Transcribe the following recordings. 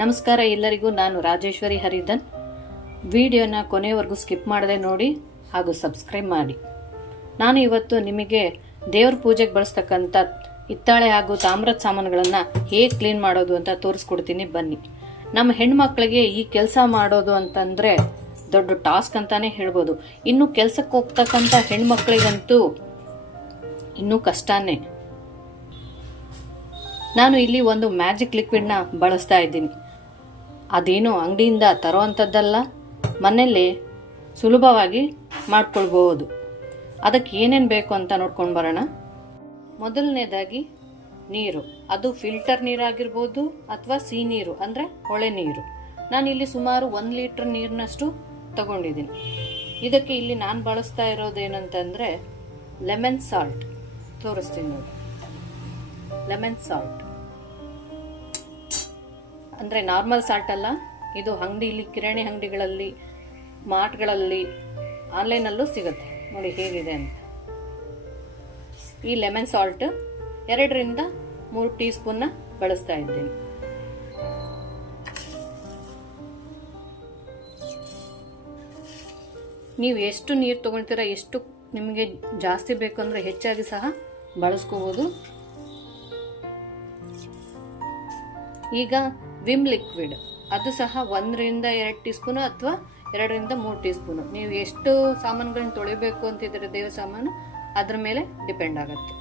ನಮಸ್ಕಾರ ಎಲ್ಲರಿಗೂ. ನಾನು ರಾಜೇಶ್ವರಿ ಹರಿಧನ್. ವಿಡಿಯೋನ ಕೊನೆಯವರೆಗೂ ಸ್ಕಿಪ್ ಮಾಡದೆ ನೋಡಿ ಹಾಗೂ ಸಬ್ಸ್ಕ್ರೈಬ್ ಮಾಡಿ. ನಾನು ಇವತ್ತು ನಿಮಗೆ ದೇವ್ರ ಪೂಜೆಗೆ ಬಳಸ್ತಕ್ಕಂಥ ಹಿತ್ತಾಳೆ ಹಾಗೂ ತಾಮ್ರದ ಸಾಮಾನುಗಳನ್ನು ಹೇಗೆ ಕ್ಲೀನ್ ಮಾಡೋದು ಅಂತ ತೋರಿಸ್ಕೊಡ್ತೀನಿ ಬನ್ನಿ. ನಮ್ಮ ಹೆಣ್ಮಕ್ಳಿಗೆ ಈ ಕೆಲಸ ಮಾಡೋದು ಅಂತಂದರೆ ದೊಡ್ಡ ಟಾಸ್ಕ್ ಅಂತಾನೆ ಹೇಳ್ಬೋದು. ಇನ್ನು ಕೆಲಸಕ್ಕೆ ಹೋಗ್ತಕ್ಕಂಥ ಹೆಣ್ಮಕ್ಳಿಗಂತೂ ಇನ್ನೂ ಕಷ್ಟನೇ. ನಾನು ಇಲ್ಲಿ ಒಂದು ಮ್ಯಾಜಿಕ್ ಲಿಕ್ವಿಡ್ನ ಬಳಸ್ತಾ ಇದ್ದೀನಿ. ಅದೇನು ಅಂಗಡಿಯಿಂದ ತರೋವಂಥದ್ದಲ್ಲ, ಮನೆಯಲ್ಲಿ ಸುಲಭವಾಗಿ ಮಾಡ್ಕೊಳ್ಬಹುದು. ಅದಕ್ಕೆ ಏನೇನು ಬೇಕು ಅಂತ ನೋಡ್ಕೊಂಡು ಬರೋಣ. ಮೊದಲನೇದಾಗಿ ನೀರು, ಅದು ಫಿಲ್ಟರ್ ನೀರಾಗಿರ್ಬೋದು ಅಥವಾ ಸಿಹಿ ನೀರು ಅಂದರೆ ಹೊಳೆ ನೀರು. ನಾನಿಲ್ಲಿ ಸುಮಾರು 1 ಲೀಟ್ರ್ ನೀರಿನಷ್ಟು ತಗೊಂಡಿದ್ದೀನಿ. ಇದಕ್ಕೆ ಇಲ್ಲಿ ನಾನು ಬಳಸ್ತಾ ಇರೋದೇನಂತಂದರೆ ಲೆಮನ್ ಸಾಲ್ಟ್. ತೋರಿಸ್ತೀನಿ ನೋಡಿ. ಲೆಮನ್ ಸಾಲ್ಟ್ ಅಂದರೆ ನಾರ್ಮಲ್ ಸಾಲ್ಟ್ ಅಲ್ಲ, ಇದು ಅಂಗಡಿಲಿ, ಕಿರಾಣಿ ಅಂಗಡಿಗಳಲ್ಲಿ, ಮಾರ್ಟ್ಗಳಲ್ಲಿ, ಆನ್ಲೈನಲ್ಲೂ ಸಿಗುತ್ತೆ ನೋಡಿ ಹೇಗಿದೆ ಅಂತ. ಈ ಲೆಮನ್ ಸಾಲ್ಟ್ 2 ರಿಂದ 3 ಟೀ ಸ್ಪೂನ್ನ ಬಳಸ್ತಾ ಇದ್ದೀನಿ. ನೀವು ಎಷ್ಟು ನೀರು ತೊಗೊಳ್ತೀರಾ, ಎಷ್ಟು ನಿಮಗೆ ಜಾಸ್ತಿ ಬೇಕು ಅಂದರೆ ಹೆಚ್ಚಾಗಿ ಸಹ ಬಳಸ್ಕೋಬೋದು. ಈಗ ವಿಮ್ ಲಿಕ್ವಿಡ್, ಅದು ಸಹ 1 ರಿಂದ 2 ಟೀ ಸ್ಪೂನು ಅಥವಾ 2 ರಿಂದ 3 ಟೀ ಸ್ಪೂನು. ನೀವು ಎಷ್ಟು ಸಾಮಾನುಗಳನ್ನ ತೊಳಿಬೇಕು ಅಂತಿದ್ರೆ ದೇವ ಸಾಮಾನು, ಅದ್ರ ಮೇಲೆ ಡಿಪೆಂಡ್ ಆಗುತ್ತೆ.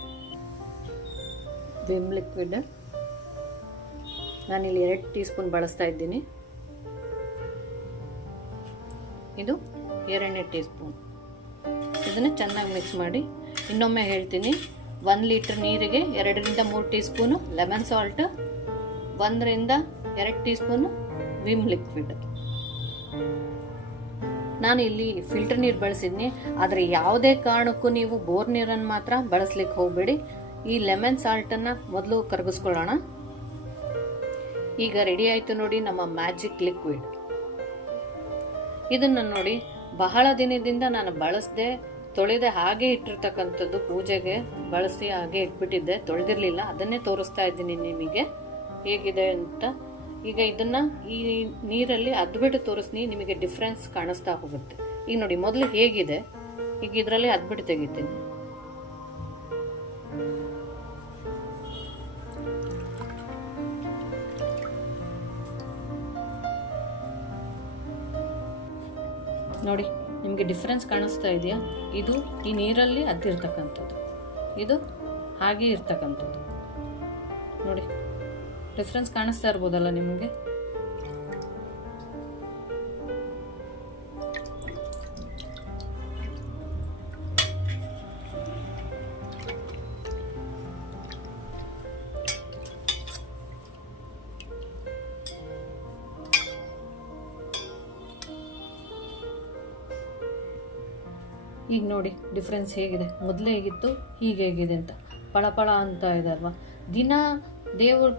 ವಿಮ್ ಲಿಕ್ವಿಡ್ ನಾನಿಲ್ಲಿ 2 ಟೀ ಸ್ಪೂನ್ ಬಳಸ್ತಾ ಇದ್ದೀನಿ. ಇದು 2ನೇ ಟೀ ಸ್ಪೂನ್. ಇದನ್ನು ಚೆನ್ನಾಗಿ ಮಿಕ್ಸ್ ಮಾಡಿ. ಇನ್ನೊಮ್ಮೆ ಹೇಳ್ತೀನಿ, 1 ಲೀಟರ್ ನೀರಿಗೆ 2 ರಿಂದ 3 ಟೀ ಸ್ಪೂನು ಲೆಮನ್ ಸಾಲ್ಟ್, 1 ರಿಂದ 2 ಟೀ ಸ್ಪೂನು ವಿಮ್ ಲಿಕ್ವಿಡ್. ನಾನು ಇಲ್ಲಿ ಫಿಲ್ಟರ್ ನೀರು ಬಳಸಿದ್ನಿ, ಆದರೆ ಯಾವುದೇ ಕಾರಣಕ್ಕೂ ನೀವು ಬೋರ್ ನೀರನ್ನು ಮಾತ್ರ ಬಳಸ್ಲಿಕ್ಕೆ ಹೋಗಬೇಡಿ. ಈ ಲೆಮನ್ ಸಾಲ್ಟನ್ನು ಮೊದಲು ಕರಗಿಸ್ಕೊಳ್ಳೋಣ. ಈಗ ರೆಡಿ ಆಯಿತು ನೋಡಿ ನಮ್ಮ ಮ್ಯಾಜಿಕ್ ಲಿಕ್ವಿಡ್. ಇದನ್ನು ನೋಡಿ, ಬಹಳ ದಿನದಿಂದ ನಾನು ಬಳಸದೆ ತೊಳೆದೆ ಹಾಗೆ ಇಟ್ಟಿರ್ತಕ್ಕಂಥದ್ದು. ಪೂಜೆಗೆ ಬಳಸಿ ಹಾಗೆ ಇಟ್ಬಿಟ್ಟಿದ್ದೆ, ತೊಳೆದಿರಲಿಲ್ಲ. ಅದನ್ನೇ ತೋರಿಸ್ತಾ ಇದ್ದೀನಿ ನಿಮಗೆ ಹೇಗಿದೆ ಅಂತ. ಈಗ ಇದನ್ನ ಈ ನೀರಲ್ಲಿ ಅದ್ಬಿಟ್ಟು ತೋರಿಸ್ತೀನಿ, ನಿಮಗೆ ಡಿಫ್ರೆನ್ಸ್ ಕಾಣಿಸ್ತಾ ಹೋಗುತ್ತೆ. ಈಗ ನೋಡಿ ಮೊದಲು ಹೇಗಿದೆ, ಈಗ ಇದರಲ್ಲಿ ಅದ್ಬಿಟ್ಟು ತೆಗಿತೀನಿ. ನೋಡಿ ನಿಮಗೆ ಡಿಫ್ರೆನ್ಸ್ ಕಾಣಿಸ್ತಾ ಇದೆಯಾ? ಇದು ಈ ನೀರಲ್ಲಿ ಅದ್ದಿರ್ತಕ್ಕಂಥದ್ದು, ಇದು ಹಾಗೆ ಇರ್ತಕ್ಕಂಥದ್ದು. ನೋಡಿ ಡಿಫ್ರೆನ್ಸ್ ಕಾಣಿಸ್ತಾ ಇರ್ಬೋದಲ್ಲ ನಿಮಗೆ? ಈಗ ನೋಡಿ ಡಿಫ್ರೆನ್ಸ್ ಹೇಗಿದೆ, ಮೊದಲೇ ಹೇಗಿತ್ತು ಹೀಗೆ ಹೇಗಿದೆ ಅಂತ. ಪಳಪಳ ಅಂತ ಇದೆ ಅಲ್ವಾ? ದಿನ ದೇವ್ರ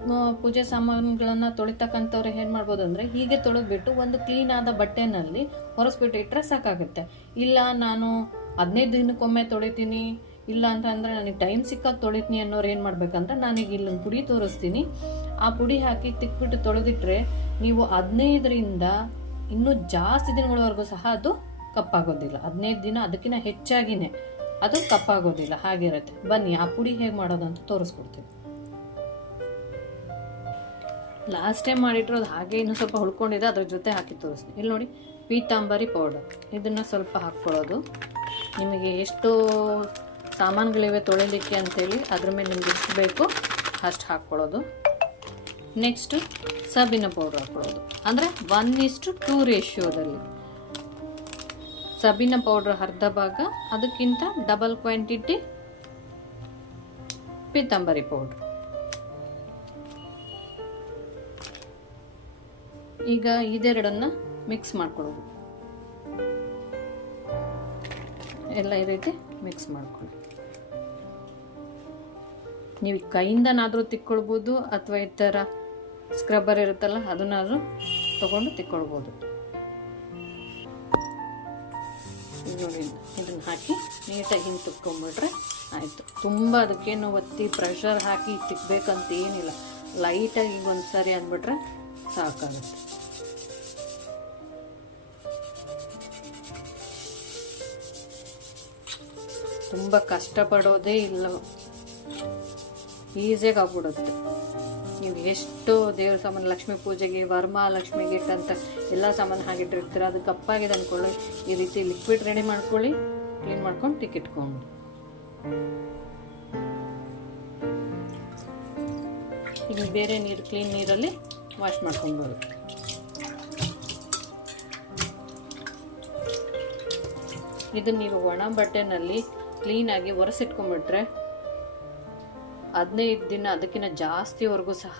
ಪೂಜೆ ಸಾಮಾನುಗಳನ್ನು ತೊಳಿತಕ್ಕಂಥವ್ರು ಏನು ಮಾಡ್ಬೋದು ಅಂದರೆ, ಹೀಗೆ ತೊಳೆದ್ಬಿಟ್ಟು ಒಂದು ಕ್ಲೀನ್ ಆದ ಬಟ್ಟೆನಲ್ಲಿ ಹೊರಸ್ಬಿಟ್ಟು ಇಟ್ಟರೆ ಸಾಕಾಗುತ್ತೆ. ಇಲ್ಲ ನಾನು 15 ದಿನಕ್ಕೊಮ್ಮೆ ತೊಳಿತೀನಿ, ಇಲ್ಲ ಅಂತಂದರೆ ನನಗೆ ಟೈಮ್ ಸಿಕ್ಕಾಗ ತೊಳಿತೀನಿ ಅನ್ನೋರು ಏನು ಮಾಡ್ಬೇಕಂದ್ರೆ, ನಾನೀಗ ಇಲ್ಲೊಂದು ಪುಡಿ ತೋರಿಸ್ತೀನಿ. ಆ ಪುಡಿ ಹಾಕಿ ತಿಕ್ಬಿಟ್ಟು ತೊಳೆದಿಟ್ರೆ ನೀವು 15 ರಿಂದ ಇನ್ನೂ ಜಾಸ್ತಿ ದಿನಗಳವರೆಗೂ ಸಹ ಅದು ಕಪ್ಪಾಗೋದಿಲ್ಲ. 15 ದಿನ ಅದಕ್ಕಿಂತ ಹೆಚ್ಚಾಗಿನೇ ಅದು ಕಪ್ಪಾಗೋದಿಲ್ಲ, ಹಾಗಿರುತ್ತೆ. ಬನ್ನಿ ಆ ಪುಡಿ ಹೇಗೆ ಮಾಡೋದು ಅಂತ ತೋರಿಸ್ಕೊಡ್ತೀನಿ. ಲಾಸ್ಟ್ ಟೈಮ್ ಮಾಡಿಟ್ರೋದು ಹಾಗೆ ಇನ್ನೂ ಸ್ವಲ್ಪ ಉಳ್ಕೊಂಡಿದೆ, ಅದ್ರ ಜೊತೆ ಹಾಕಿ ತೋರಿಸ್ತೀನಿ. ಇಲ್ಲಿ ನೋಡಿ, ಪೀತಾಂಬರಿ ಪೌಡರ್, ಇದನ್ನು ಸ್ವಲ್ಪ ಹಾಕ್ಕೊಳ್ಳೋದು. ನಿಮಗೆ ಎಷ್ಟು ಸಾಮಾನುಗಳಿವೆ ತೊಳಿಲಿಕ್ಕೆ ಅಂತೇಳಿ ಅದ್ರ ಮೇಲೆ ನಿಮ್ಗೆ ಎಷ್ಟು ಬೇಕು ಅಷ್ಟು ಹಾಕ್ಕೊಳ್ಳೋದು. ನೆಕ್ಸ್ಟು ಸಬೀನ ಪೌಡರ್ ಹಾಕ್ಕೊಳ್ಳೋದು, ಅಂದರೆ 1:2 ರೇಷಿಯೋದಲ್ಲಿ. ಸಬೀನ ಪೌಡರ್ ಅರ್ಧ ಭಾಗ, ಅದಕ್ಕಿಂತ ಡಬಲ್ ಕ್ವಾಂಟಿಟಿ ಪೀತಾಂಬರಿ ಪೌಡರ್. ಈಗ ಇದೆರಡನ್ನ ಮಿಕ್ಸ್ ಮಾಡ್ಕೊಳ್ಳೋದು. ಎಲ್ಲ ಈ ರೀತಿ ಮಿಕ್ಸ್ ಮಾಡ್ಕೊಳ್ಳಿ. ನೀವು ಕೈಯಿಂದನಾದರೂ ತಿಕ್ಕೊಳ್ಬೋದು, ಅಥವಾ ಈ ಥರ ಸ್ಕ್ರಬ್ಬರ್ ಇರುತ್ತಲ್ಲ ಅದನ್ನಾದರೂ ತಗೊಂಡು ತಿಕ್ಕೊಳ್ಬೋದು. ನೋಡಿ, ಇದನ್ನು ಹಾಕಿ ನೀಟಾಗಿ ಹಿಂಗೆ ತಿಕ್ಕೊಂಬಿಟ್ರೆ ಆಯಿತು. ತುಂಬ ಅದಕ್ಕೇನು ಒತ್ತಿ ಪ್ರೆಷರ್ ಹಾಕಿ ತಿಕ್ಕಬೇಕಂತ ಏನಿಲ್ಲ. ಲೈಟಾಗಿ ಒಂದು ಸಾರಿ ಅಂದ್ಬಿಟ್ರೆ ಸಾಕಾಗುತ್ತೆ. ತುಂಬ ಕಷ್ಟಪಡೋದೇ ಇಲ್ಲ, ಈಸಿಯಾಗಿ ಆಗ್ಬಿಡುತ್ತೆ. ನೀವು ಎಷ್ಟು ದೇವ್ರ ಸಾಮಾನು, ಲಕ್ಷ್ಮೀ ಪೂಜೆಗೆ, ವರಮಹಾಲಕ್ಷ್ಮಿಗೆ ಇಟ್ಟಂತ ಎಲ್ಲ ಸಾಮಾನು ಹಾಗಿಟ್ಟಿರ್ತೀರ, ಅದು ಕಪ್ಪಾಗಿದೆ ಅಂದ್ಕೊಳ್ಳಿ, ಈ ರೀತಿ ಲಿಕ್ವಿಡ್ ರೆಡಿ ಮಾಡ್ಕೊಳ್ಳಿ, ಕ್ಲೀನ್ ಮಾಡ್ಕೊಂಡು ತಿಕ್ಕಿಟ್ಕೊಂಡು ಈಗ ಬೇರೆ ನೀರು, ಕ್ಲೀನ್ ನೀರಲ್ಲಿ ವಾಶ್ ಮಾಡ್ಕೊಬೋದು. ಇದನ್ನು ನೀವು ಒಣ ಬಟ್ಟೆನಲ್ಲಿ ಕ್ಲೀನಾಗಿ ಒರೆಸಿಟ್ಕೊಂಡ್ಬಿಟ್ರೆ 15 ದಿನ ಅದಕ್ಕಿಂತ ಜಾಸ್ತಿವರೆಗೂ ಸಹ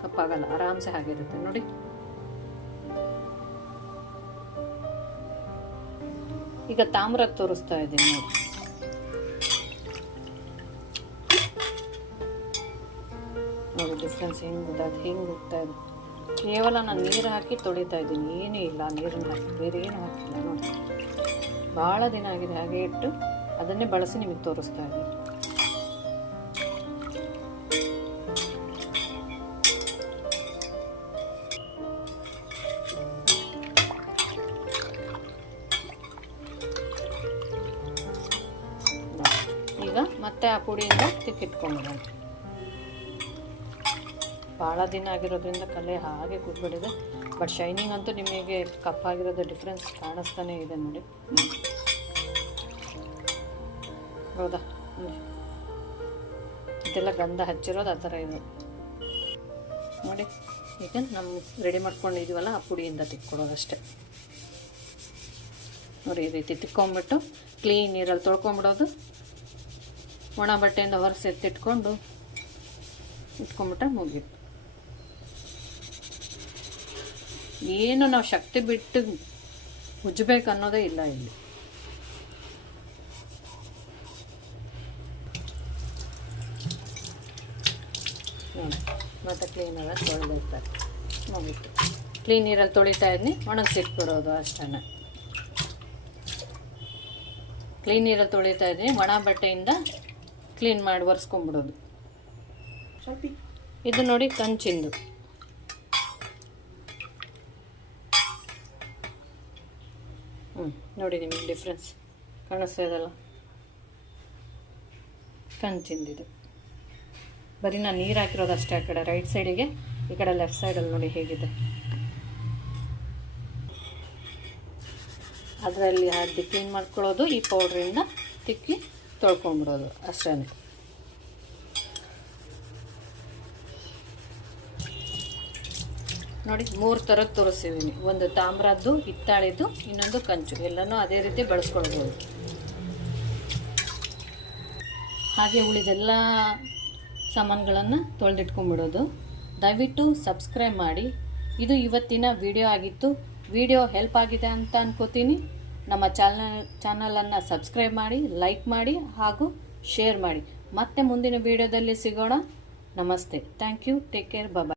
ಕಪ್ಪಾಗಲ್ಲ, ಆರಾಮ್ಸೆ ಆಗಿರುತ್ತೆ ನೋಡಿ. ಈಗ ತಾಮ್ರ ತೋರಿಸ್ತಾ ಇದ್ದೀನಿ ನೋಡಿ. ನೋಡಿ ಡಿಫ್ರೆನ್ಸ್ ಹೆಂಗೆ ಹೋಗ್ತಾ ಇದೆ. ಕೇವಲ ನಾನು ನೀರು ಹಾಕಿ ತೊಳಿತಾ ಇದ್ದೀನಿ, ಏನೂ ಇಲ್ಲ ನೀರನ್ನು ಹಾಕಿ, ಬೇರೆ ಏನು ಹಾಕಿಲ್ಲ ನೋಡಿ. ಭಾಳ ದಿನ ಆಗಿದೆ ಹಾಗೆ ಇಟ್ಟು ಅದನ್ನೇ ಬಳಸಿ ನಿಮಗೆ ತೋರಿಸ್ತಾ ಇದ್ದೀನಿ. ಈಗ ಮತ್ತೆ ಆ ಪುಡಿಯಿಂದ ತಿಕ್ಕಿಟ್ಕೊಂಡ್ಬಿಡೋಣ. ಭಾಳ ದಿನ ಆಗಿರೋದ್ರಿಂದ ಕಲೆ ಹಾಗೆ ಕೂತ್ಬಿಟ್ಟಿದೆ, ಬಟ್ ಶೈನಿಂಗ್ ಅಂತೂ ನಿಮಗೆ ಕಪ್ಪಾಗಿರೋದು ಡಿಫ್ರೆನ್ಸ್ ಕಾಣಿಸ್ತಾನೆ ಇದೆ ನೋಡಿ. ಹೌದಾ, ಇದೆಲ್ಲ ಗಂಧ ಹಚ್ಚಿರೋದು ಆ ಥರ ಇದೆ ನೋಡಿ. ಈಗ ನಮ್ಮ ರೆಡಿ ಮಾಡ್ಕೊಂಡಿದ್ದೀವಲ್ಲ ಆ ಪುಡಿಯಿಂದ ತಿಕ್ಕೊಡೋದಷ್ಟೇ ನೋಡಿ. ಈ ರೀತಿ ತಿಕ್ಕೊಂಬಿಟ್ಟು ಕ್ಲೀನ್ ನೀರಲ್ಲಿ ತೊಳ್ಕೊಂಬಿಡೋದು, ಒಣ ಬಟ್ಟೆಯಿಂದ ಹೊರಸಿ ಎತ್ತಿಟ್ಕೊಂಡು ಇಟ್ಕೊಂಬಿಟ್ರೆ ಮುಗೀತು. ಏನು ನಾವು ಶಕ್ತಿ ಬಿಟ್ಟು ಉಜ್ಜಬೇಕು ಅನ್ನೋದೇ ಇಲ್ಲ ಇಲ್ಲಿ. ಮತ್ತು ಕ್ಲೀನೆಲ್ಲ ತೊಳೆದಿರ್ತಾರೆ ಮುಗೀತು. ಕ್ಲೀನ್ ನೀರಲ್ಲಿ ತೊಳಿತಾ ಇದ್ನಿ, ಒಣಗಿಸಿಟ್ಬಿಡೋದು ಅಷ್ಟೇ. ಕ್ಲೀನ್ ನೀರಲ್ಲಿ ತೊಳಿತಾ ಇದ್ನಿ, ಒಣ ಬಟ್ಟೆಯಿಂದ ಕ್ಲೀನ್ ಮಾಡಿ ಒರೆಸ್ಕೊಂಡ್ಬಿಡೋದು. ಇದು ನೋಡಿ ಕಂಚಿಂದು, ನೋಡಿ ನಿಮಗೆ ಡಿಫ್ರೆನ್ಸ್ ಕಾಣಿಸ್ತಾ ಇದೆಲ್ಲ, ಕಂಚಿಂದಿದು. ಬರೀ ನಾನು ನೀರು ಹಾಕಿರೋದು ಅಷ್ಟೇ. ಆ ಕಡೆ ರೈಟ್ ಸೈಡಿಗೆ, ಈ ಕಡೆ ಲೆಫ್ಟ್ ಸೈಡಲ್ಲಿ ನೋಡಿ ಹೇಗಿದೆ. ಅದರಲ್ಲಿ ಹಾಕಿ ಕ್ಲೀನ್ ಮಾಡ್ಕೊಳ್ಳೋದು, ಈ ಪೌಡ್ರಿಂದ ತಿಕ್ಕಿ ತೊಳ್ಕೊಂಡ್ಬಿಡೋದು ಅಷ್ಟೇ. ನೋಡಿ 3 ಥರದ್ದು ತೋರಿಸಿದ್ದೀನಿ. ಒಂದು ತಾಮ್ರದ್ದು, ಹಿತ್ತಾಳಿದ್ದು, ಇನ್ನೊಂದು ಕಂಚು. ಎಲ್ಲನೂ ಅದೇ ರೀತಿ ಬಳಸ್ಕೊಳ್ಬೋದು. ಹಾಗೆ ಉಳಿದೆಲ್ಲ ಸಾಮಾನುಗಳನ್ನು ತೊಳೆದಿಟ್ಕೊಂಡ್ಬಿಡೋದು. ದಯವಿಟ್ಟು ಸಬ್ಸ್ಕ್ರೈಬ್ ಮಾಡಿ. ಇದು ಇವತ್ತಿನ ವಿಡಿಯೋ ಆಗಿತ್ತು. ವಿಡಿಯೋ ಹೆಲ್ಪ್ ಆಗಿದೆ ಅಂತ ಅನ್ಕೋತೀನಿ. ನಮ್ಮ ಚಾನಲನ್ನು ಸಬ್ಸ್ಕ್ರೈಬ್ ಮಾಡಿ, ಲೈಕ್ ಮಾಡಿ ಹಾಗೂ ಶೇರ್ ಮಾಡಿ. ಮತ್ತೆ ಮುಂದಿನ ವಿಡಿಯೋದಲ್ಲಿ ಸಿಗೋಣ. ನಮಸ್ತೆ. Thank you. Take care. Bye.